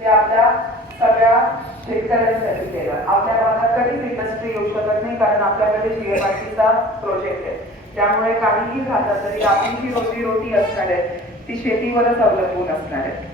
ते आपल्या सगळ्या शेतकऱ्यांसाठी केलं. आपल्या भागात कधीच इंडस्ट्री येऊ शकत नाही, कारण आपल्याकडे जीएमआरटीचा प्रोजेक्ट आहे. त्यामुळे काहीही झालं तरी आपली जी रोजीरोटी असणार आहे ती शेतीवरच अवलंबून असणार आहे.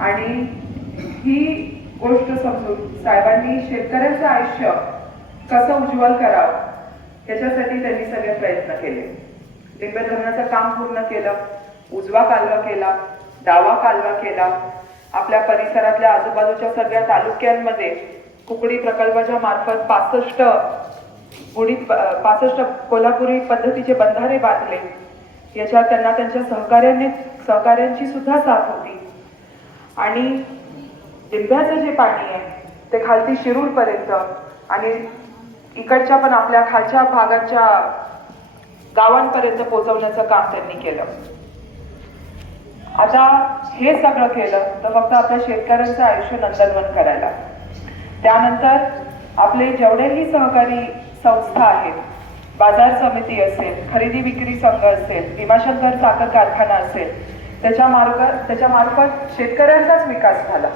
आणि ही गोष्ट समजून साहेबांनी शेतकऱ्यांचं आयुष्य कसं उज्ज्वल करावं याच्यासाठी त्यांनी सगळे प्रयत्न केले. लिंबे धरणाचं काम पूर्ण केलं, उजवा कालवा केला, डावा कालवा केला. आपल्या परिसरातल्या आजूबाजूच्या सगळ्या तालुक्यांमध्ये कुकडी प्रकल्पाच्या मार्फत 65 कोल्हापुरी पद्धतीचे बंधारे बांधले. याच्यात त्यांना त्यांच्या सहकार्यांची सुद्धा साथ होती. आणि लिंब्याचं जे पाणी आहे ते खालती शिरूर पर्यंत आणि इकडच्या पण आपल्या खालच्या भागाच्या गावांपर्यंत पोहोचवण्याचं काम त्यांनी केलं. आता हे सगळं केलं तर फक्त आपल्या शेतकऱ्यांचं आयुष्य नंदनवन करायला. त्यानंतर आपले जेवढेही सहकारी संस्था आहेत, बाजार समिती असेल, खरेदी विक्री संघ असेल, भीमाशंकर साखर कारखाना असेल, त्याच्या मार्फत शेतकऱ्यांचाच विकास झाला.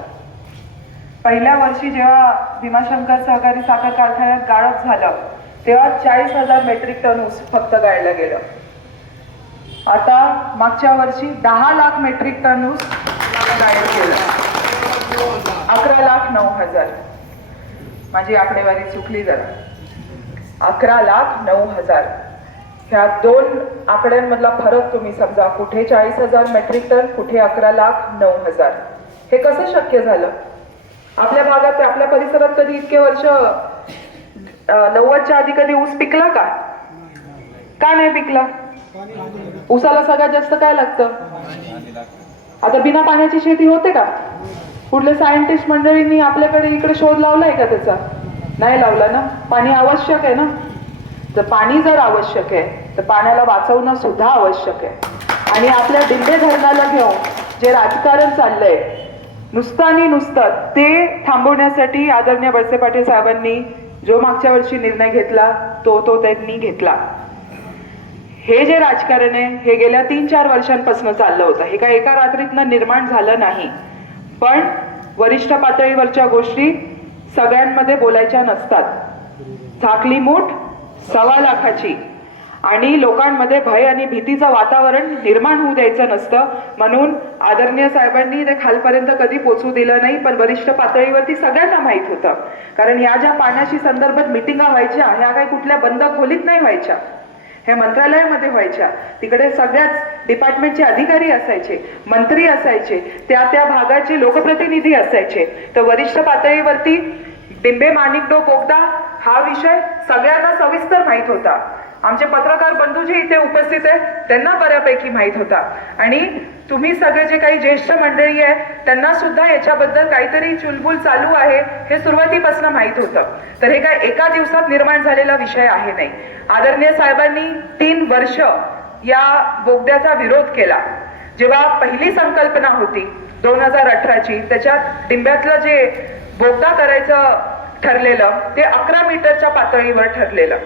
पहिल्या वर्षी जेव्हा भीमाशंकर सहकारी साखर कारखान्यात गाळप झालं तेव्हा 40,000 मेट्रिक टन ऊस फक्त गाळलं गेलं. आता मागच्या वर्षी 10 लाख मेट्रिक टन ऊस गाळप केलं. 11,09,000 माझी आकडेवारी चुकली जरा. 11,09,000 ह्या दोन आकड्यांमधला फरक तुम्ही समजा. कुठे 40,000 मेट्रिक टन, कुठे 11,09,000. हे कसं शक्य झालं? आपल्या भागात आपल्या परिसरात कधी इतके वर्ष 90च्या आधी कधी ऊस पिकला का? का नाही पिकला? ऊसाला सगळ्यात जास्त काय लागतं? आता बिना पाण्याची शेती होते का? कुठल्या सायंटिस्ट मंडळींनी आपल्याकडे इकडे शोध लावलाय का त्याचा? नाही लावला ना. पाणी आवश्यक आहे ना. तर पाणी जर आवश्यक आहे तर पाण्याला वाचवणं सुद्धा आवश्यक आहे. आणि आपल्या डिंबे धरणाला घेऊन जे राजकारण चाललंय नुसतं आणि नुसतं ते थांबवण्यासाठी आदरणीय वळसे पाटील साहेबांनी जो मागच्या वर्षी निर्णय घेतला तो त्यांनी घेतला. हे जे राजकारण आहे हे गेल्या 3-4 वर्षांपासून चाललं होतं. हे काय एका रात्रीतनं निर्माण झालं नाही. पण वरिष्ठ पातळीवरच्या गोष्टी सगळ्यांमध्ये बोलायच्या नसतात. झाकली मूठ 1.25 लाखाची. आणि लोकांमध्ये भय आणि भीतीचं वातावरण निर्माण होऊ द्यायचं नसतं. म्हणून आदरणीय साहेबांनी ते खालपर्यंत कधी पोचू दिलं नाही. पण वरिष्ठ पातळीवरती सगळ्यांना माहीत होतं. कारण या ज्या पाण्याशी संदर्भात मिटिंगा व्हायच्या ह्या काही कुठल्या बंद खोलीत नाही व्हायच्या, ह्या मंत्रालयामध्ये व्हायच्या. तिकडे सगळ्याच डिपार्टमेंटचे अधिकारी असायचे, मंत्री असायचे, त्या भागाचे लोकप्रतिनिधी असायचे. तर वरिष्ठ पातळीवरती डिंबे माणिकडो बोगदा हा विषय सगळ्यांना सविस्तर माहीत होता. आमचे पत्रकार बंधू जे इथे उपस्थित आहेत त्यांना बऱ्यापैकी माहीत होता. आणि तुम्ही सगळे जे काही ज्येष्ठ मंडळी आहे त्यांना सुद्धा याच्याबद्दल काहीतरी चुलबुल चालू आहे हे सुरुवातीपासून माहीत होतं. तर हे काय एका दिवसात निर्माण झालेला विषय आहे नाही. आदरणीय साहेबांनी 3 वर्ष या बोगद्याचा विरोध केला. जेव्हा पहिली संकल्पना होती 2018ची, त्याच्यात डिंब्यातलं जे बोगदा करायचं ठरलेलं ते 11 मीटरच्या पातळीवर ठरलेलं.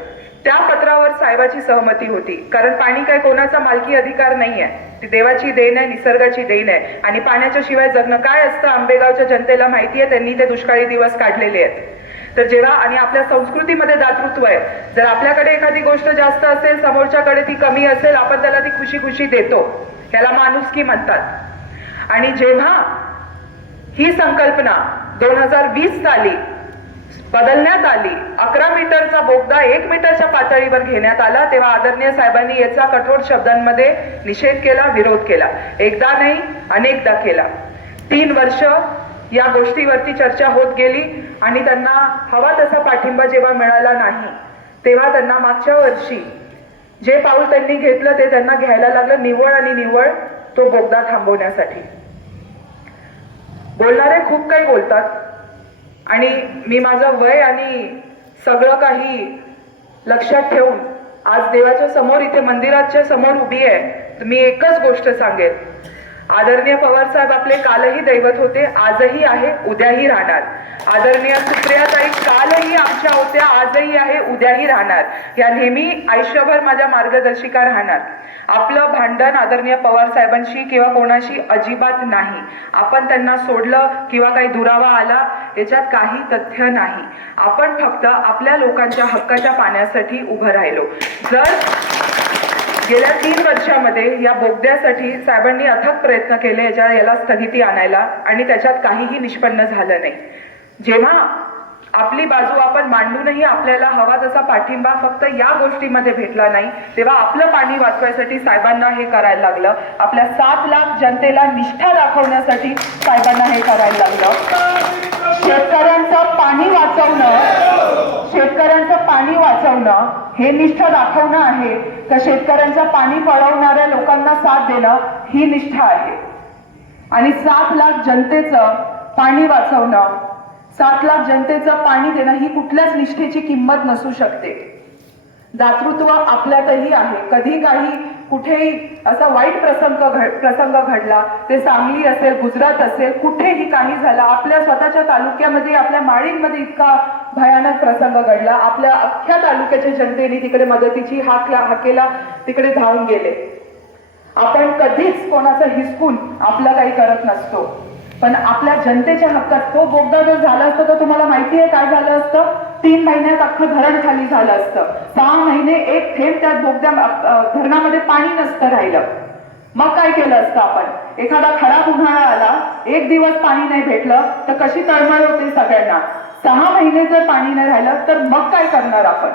त्या पत्रावर साहेबाची सहमती होती. कारण पाणी काय कोणाचा मालकी अधिकार नाही आहे, ती देवाची देण आहे, निसर्गाची देण आहे. आणि पाण्याच्या शिवाय जगणं काय असतं आंबेगावच्या जनतेला माहिती आहे. त्यांनी ते दुष्काळी दिवस काढलेले आहेत. तर जेव्हा आणि आपल्या संस्कृतीमध्ये दातृत्व आहे. जर आपल्याकडे एखादी गोष्ट जास्त असेल, समोरच्याकडे ती कमी असेल, आपण त्याला ती खुशी खुशी देतो. त्याला माणुसकी म्हणतात. आणि जेव्हा ही संकल्पना 2020 साली बदलण्यात आली, 11 मीटरचा बोगदा 1 मीटरच्या पातळीवर घेण्यात आला, तेव्हा आदरणीय साहेबांनी याचा कठोर शब्दांमध्ये निषेध केला, विरोध केला. एकदा नाही अनेकदा केला. 3 वर्ष या गोष्टीवरती चर्चा होत गेली आणि त्यांना हवा तसा पाठिंबा जेव्हा मिळाला नाही तेव्हा त्यांना मागच्या वर्षी जे पाऊल त्यांनी घेतलं ते त्यांना घ्यायला लागलं, निव्वळ आणि निव्वळ तो बोगदा थांबवण्यासाठी. बोलणारे खूप काही बोलतात आणि मी माझं वय आणि सगळं काही लक्षात ठेवून आज देवाच्या समोर इथे मंदिराच्या समोर उभी आहे. तर मी एकच गोष्ट सांगेन, आदरणीय पवार साहेब आपले कालही दैवत होते, आजही आहे, उद्याही राहणार. आदरणीय सुप्रियाताई कालही आमच्या होत्या, आजही आहे, उद्याही राहणार. या नेहमी आयुष्यभर माझ्या मार्गदर्शिका राहणार. आपलं भांडण आदरणीय पवार साहेबांशी किंवा कोणाशी अजिबात नाही. आपण त्यांना सोडलं किंवा काही दुरावा आला याच्यात काही तथ्य नाही. आपण फक्त आपल्या लोकांच्या हक्काच्या पाण्यासाठी उभं राहिलो. जर गेल्या 3 वर्षामध्ये या बोगद्यासाठी साहेबांनी अथक प्रयत्न केले याला स्थगिती आणायला, आणि त्याच्यात काहीही निष्पन्न झालं नाही. जेव्हा आपली बाजू आपण मांडूनही आपल्याला हवा तसा पाठिंबा फक्त या गोष्टीमध्ये भेटला नाही, तेव्हा आपलं पाणी वाचवायसाठी साहेबांना हे करायला लागलं. आपल्या 7 लाख जनतेला निष्ठा दाखवण्यासाठी साहेबांना हे करायला लागलं. शेतकऱ्यांचं पाणी वाचवणं हे निष्ठा दाखवणं आहे का शेतकऱ्यांचं पाणी पळवणाऱ्या लोकांना साथ देणं ही निष्ठा आहे. आणि 7 लाख जनतेचं पाणी वाचवणं, 7 लाख जनतेचं पाणी देणं ही कुठल्याच निष्ठेची किंमत नसू शकते. दातृत्व आपल्यातही आहे. कधी काही कुठेही असा वाईट प्रसंग घडला, ते सांगली असेल, गुजरात असेल, कुठेही काही झालं, आपल्या स्वतःच्या तालुक्यामध्ये, आपल्या माळींमध्ये इतका भयानक प्रसंग घडला, आपल्या अख्ख्या तालुक्याच्या जनतेने तिकडे मदतीची हाकेला तिकडे धावून गेले. आपण कधीच कोणाचं हिसकून आपलं काही करत नसतो, पण आपल्या जनतेच्या हक्कात तो बोगदा जर झाला असतं तर तुम्हाला माहिती आहे काय झालं असतं? 3 महिन्यात अख्खं धरण खाली झालं असतं. 6 महिने एक थेंब त्या बोगद्या धरणामध्ये पाणी नसतं राहिलं. मग काय केलं असतं आपण? एखादा खराब उन्हाळा आला, 1 दिवस पाणी नाही भेटलं तर कशी तळमळ होते सगळ्यांना. 6 महिने जर पाणी नाही राहिलं तर मग काय करणार आपण?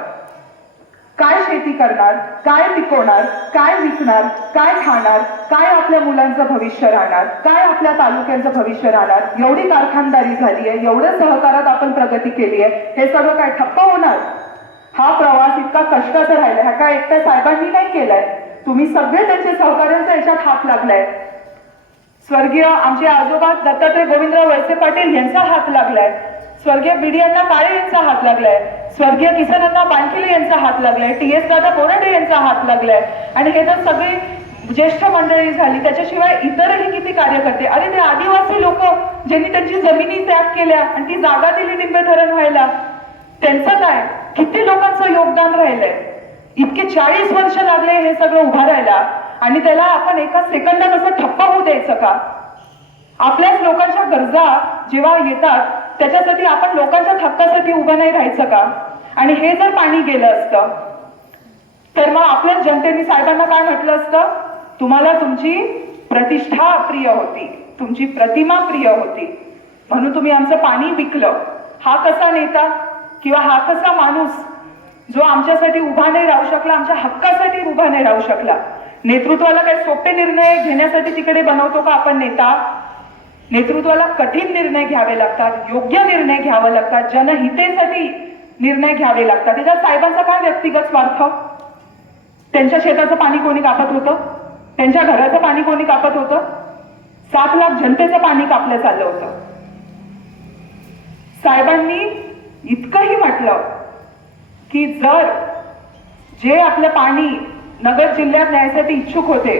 काय शेती करणार, काय पिकवणार, काय विकणार, काय खाणार, काय आपल्या मुलांचं भविष्य राहणार, काय आपल्या तालुक्यांचं भविष्य राहणार? एवढी कारखानदारी झाली आहे, एवढं सहकारात आपण प्रगती केली आहे, हे सगळं काय ठप्प होणार? हा प्रवास इतका कष्टाचा राहिलाय, हा काय एकट्या साहेबांनी नाही केलाय, तुम्ही सगळे त्यांचे सहकार्यांचा याच्यात हात लागलाय. स्वर्गीय आमचे आजोबा दत्तात्रय गोविंदराव वळसे पाटील यांचा हात लागलाय, स्वर्गीय बीडी अण्णा काळे यांचा हात लागलाय, स्वर्गीय किसन अण्णा बानखिले यांचा हात लागलाय, TS दादा बोराडे यांचा हात लागलाय. आणि हे तर सगळी ज्येष्ठ मंडळी झाली, त्याच्याशिवाय इतरही किती कार्यकर्ते. अरे ते आदिवासी लोक ज्यांनी त्यांची जमिनी त्याग केल्या आणि ती जागा दिली निंबे धरण व्हायला, त्यांचं काय? किती लोकांचं योगदान राहिलंय. इतके 40 वर्ष लागले हे सगळं उभं राहायला, आणि त्याला आपण एका सेकंदात असं ठप्प होऊ द्यायचं का? आपल्याच लोकांच्या गरजा जेव्हा येतात त्याच्यासाठी आपण लोकांच्या हक्कासाठी उभं नाही राहायचं का? आणि हे जर पाणी गेलं असतं तर मग आपल्याच जनतेने साहेबांना काय म्हटलं असतं? तुम्हाला तुमची प्रतिष्ठा प्रिय होती, तुमची प्रतिमा प्रिय होती, म्हणून तुम्ही आमचं पाणी विकलं. हा कसा नेता किंवा हा कसा माणूस जो आमच्यासाठी उभा नाही राहू शकला, आमच्या हक्कासाठी उभा नाही राहू शकला? नेतृत्वाला काही सोपे निर्णय घेण्यासाठी तिकडे बनवतो का आपण नेता? नेतृत्वाला कठीण निर्णय घ्यावे लागतात, योग्य निर्णय घ्यावे लागतात, जनहितेसाठी निर्णय घ्यावे लागतात. त्याच्यात साहेबांचा काय व्यक्तिगत स्वार्थ? त्यांच्या शेताचं पाणी कोणी कापत होतं? त्यांच्या घराचं पाणी कोणी कापत होतं? 7 लाख जनतेचं पाणी कापलं चाललं होतं. साहेबांनी इतकंही म्हटलं की जर जे आपलं पाणी नगर जिल्ह्यात न्यायसाठी इच्छुक होते,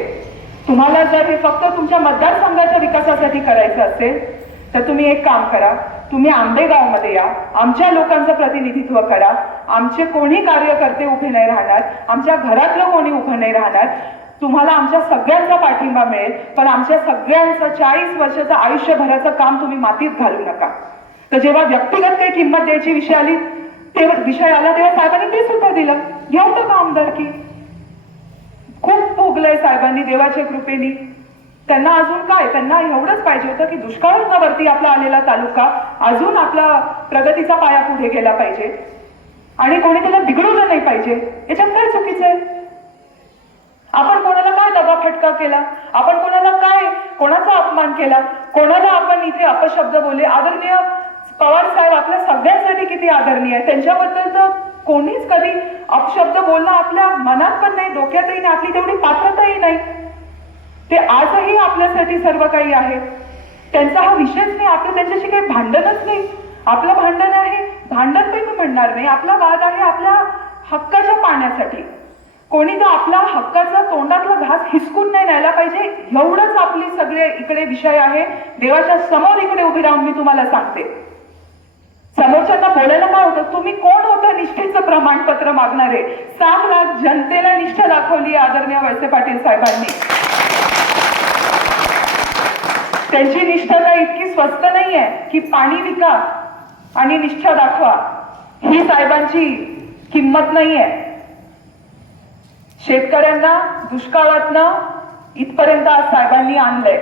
तुम्हाला जर हे फक्त तुमच्या मतदारसंघाच्या विकासासाठी करायचं असेल तर तुम्ही एक काम करा, तुम्ही आंबेगावमध्ये या, आमच्या लोकांचं प्रतिनिधित्व करा. आमचे कोणी कार्यकर्ते उभे नाही राहणार, आमच्या घरातलं कोणी उभं नाही राहणार, तुम्हाला आमच्या सगळ्यांचा पाठिंबा मिळेल, पण आमच्या सगळ्यांचं 40 वर्षाचं आयुष्यभराचं काम तुम्ही मातीत घालू नका. तर जेव्हा व्यक्तिगत काही किंमत द्यायची विषय आला तेव्हा साहेबांनी ते सुद्धा दिलं. घेऊन टाका आमदारकी. खूप भोगलंय साहेबांनी देवाच्या कृपेने. त्यांना अजून काय? त्यांना एवढंच पाहिजे होतं की दुष्काळावरती आपला आलेला तालुका अजून आपला प्रगतीचा पाया पुढे गेला पाहिजे आणि कोणी त्याला बिघडवलं नाही पाहिजे. याच्यात काय चुकीचं आहे? आपण कोणाला काय दबाफटका केला? आपण कोणाचा अपमान केला? कोणाला आपण इथे अपशब्द बोलले? आदरणीय पवार साहेब आपल्या सगळ्यांसाठी किती आदरणीय आहे. त्यांच्याबद्दल तर कोणीच कधी अपशब्द बोलणं आपल्या मनात पण नाही, डोक्यातही नाही, आपली तेवढी पात्रताही नाही. ते आजही आपल्यासाठी सर्व काही आहे. त्यांचा हा विषयच नाही. आपलं त्यांच्याशी काही भांडणच नाही. आपलं भांडण आहे, भांडण पण मी म्हणणार नाही, आपला वाद आहे आपल्या हक्काच्या पाण्यासाठी. कोणी तर आपला हक्काचा तोंडातला घास हिसकून नाही न्यायला पाहिजे, एवढंच आपली सगळे इकडे विषय आहे. देवाच्या समोर इकडे उभी राहून मी तुम्हाला सांगते, समोरच्यांना बोलायला काय होतं, तुम्ही कोण होतं निष्ठेचं प्रमाणपत्र मागणारे? 7 लाख जनतेला निष्ठा दाखवली आदरणीय वळसे पाटील साहेबांनी. त्यांची निष्ठा काय इतकी स्वस्त नाहीये की पाणी विका आणि निष्ठा दाखवा, ही साहेबांची किंमत नाहीये. शेतकऱ्यांना दुष्काळातनं इथपर्यंत आज साहेबांनी आणलंय.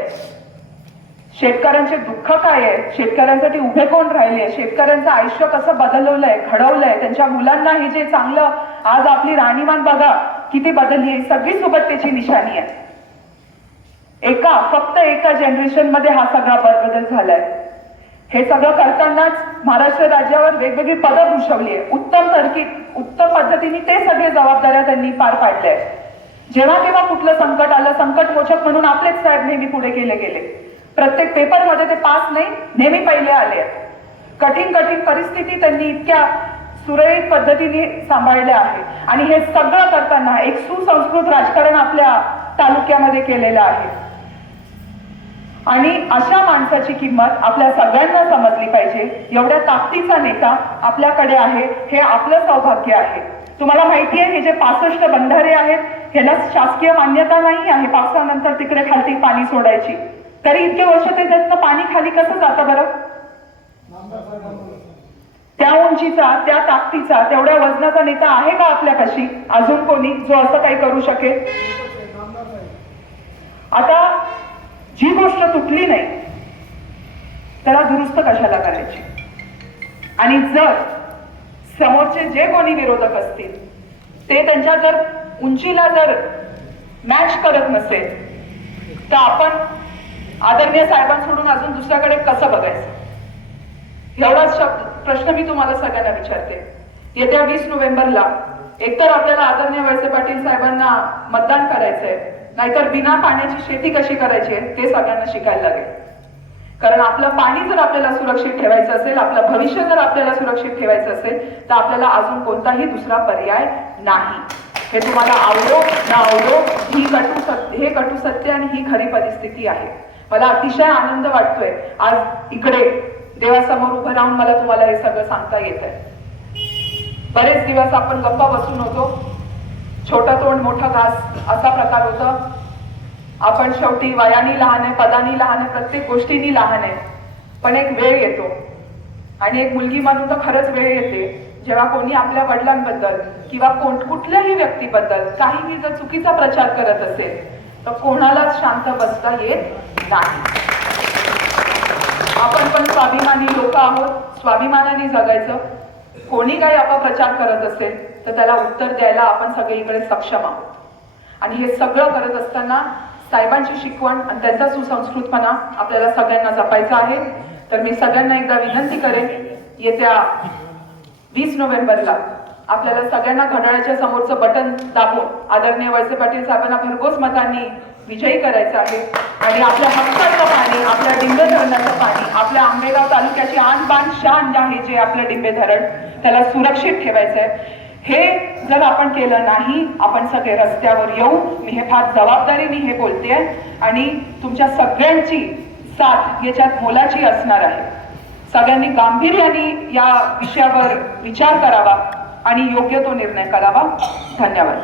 शेतकऱ्यांचे दुःख काय आहे, शेतकऱ्यांसाठी उभे कोण राहिले, शेतकऱ्यांचं आयुष्य कसं बदलवलंय, घडवलंय, त्यांच्या मुलांना हे जे चांगलं, आज आपली राहणीमान बघा किती बदलली आहे, सगळी सोबततेची निशाणी आहे. फक्त एका जनरेशन मध्ये हा सगळा बदल झालाय. हे सगळं करतानाच महाराष्ट्र राज्यावर वेगवेगळी पदं भूषवली आहे. उत्तम पद्धतीने ते सगळे जबाबदाऱ्या त्यांनी पार पाडल्या. जेव्हा केव्हा कुठलं संकट आलं, संकट मोचक म्हणून आपलेच साहेब नेहमी पुढे गेले. प्रत्येक पेपरमध्ये ते पास नाही, नेहमी पहिले आले. कठीण परिस्थिती त्यांनी इतक्या सुरळीत पद्धतीने सांभाळल्या आहे. आणि हे सगळं करताना एक सुसंस्कृत राजकारण आपल्या तालुक्यामध्ये केलेलं आहे. आणि अशा माणसाची किंमत आपल्या सगळ्यांना समजली पाहिजे. एवढ्या ताकदीचा नेता आपल्याकडे आहे, हे आपलं सौभाग्य आहे. तुम्हाला माहिती आहे, हे जे 65 बंधारे आहेत, ह्याला शासकीय मान्यता नाही आहे पावसानंतर तिकडे खालती पाणी सोडायची. तरी इतके वर्ष ते त्यातनं पाणी खाली कसं जातं बरं? त्या उंचीचा, त्या ताकदीचा, तेवढ्या वजनाचा नेता आहे का आपल्यापाशी अजून कोणी जो असं काही करू शकेल? आता जी गोष्ट तुटली नाही त्याला दुरुस्त कशाला करायची? आणि जर समोरचे जे कोणी विरोधक असतील ते त्यांच्या जर उंचीला जर मॅच करत नसेल तर आपण आदरणीय साहेबांसोडून अजून दुसऱ्याकडे कसं बघायचं? एवढाच प्रश्न मी तुम्हाला सगळ्यांना विचारते. येत्या 20 नोव्हेंबरला एकतर आपल्याला आदरणीय वळसे पाटील साहेबांना मतदान करायचंय, नाहीतर बिना पाण्याची शेती कशी करायची आहे ते सगळ्यांना शिकायला लागेल. कारण आपलं पाणी जर आपल्याला सुरक्षित ठेवायचं असेल, आपलं भविष्य जर आपल्याला सुरक्षित ठेवायचं असेल तर आपल्याला अजून कोणताही दुसरा पर्याय नाही. हे तुम्हाला आवडो ना आवडो, हे कटू सत्य आणि ही खरी परिस्थिती आहे. मला अतिशय आनंद वाटतोय आज इकडे देवासमोर उभं राहून मला तुम्हाला हे सगळं सांगता येत आहे. बरेच दिवस आपण गप्पा बसून होतो, छोटा तोंड मोठा घास असा प्रकार होता. आपण शेवटी वयानी लहान आहे, पदानी लहान आहे, प्रत्येक गोष्टीनी लहान आहे. पण एक वेळ येतो आणि एक मुलगी म्हणून तर खरंच वेळ येते जेव्हा कोणी आपल्या वडिलांबद्दल किंवा कुठल्याही व्यक्तीबद्दल काहीही जर चुकीचा प्रचार करत असेल तर कोणालाच शांत बसता येत नाही. आपण पण स्वाभिमानी लोक आहोत, स्वाभिमानाने जगायचं. कोणी काही अपप्रचार करत असेल तर त्याला उत्तर द्यायला आपण सगळे इकडे सक्षम आहोत. आणि हे सगळं करत असताना साहेबांची शिकवण आणि त्यांचा सुसंस्कृतपणा आपल्याला सगळ्यांना जपायचा आहे. तर मी सगळ्यांना एकदा विनंती करेन, येत्या 20 नोव्हेंबरला आपल्याला सगळ्यांना घड्याळाच्या समोरचं बटन दाबून आदरणीय वळसे पाटील साहेबांना भरघोस मतांनी विजयी करायचं आहे. आणि आपल्या हक्काचं पाणी, आपल्या डिंबे धरणाचं पाणी, आपल्या आंबेगाव तालुक्याची आणबाण शान आहे जे आपलं डिंबे धरण, त्याला सुरक्षित ठेवायचं आहे. हे जर आपण केलं नाही, आपण सगळे रस्त्यावर येऊ. मी हे फार जबाबदारीने हे बोलते आणि तुमच्या सगळ्यांची साथ याच्यात मोलाची असणार आहे. सगळ्यांनी गांभीर्याने या विषयावर विचार करावा आणि योग्य तो निर्णय करावा. धन्यवाद.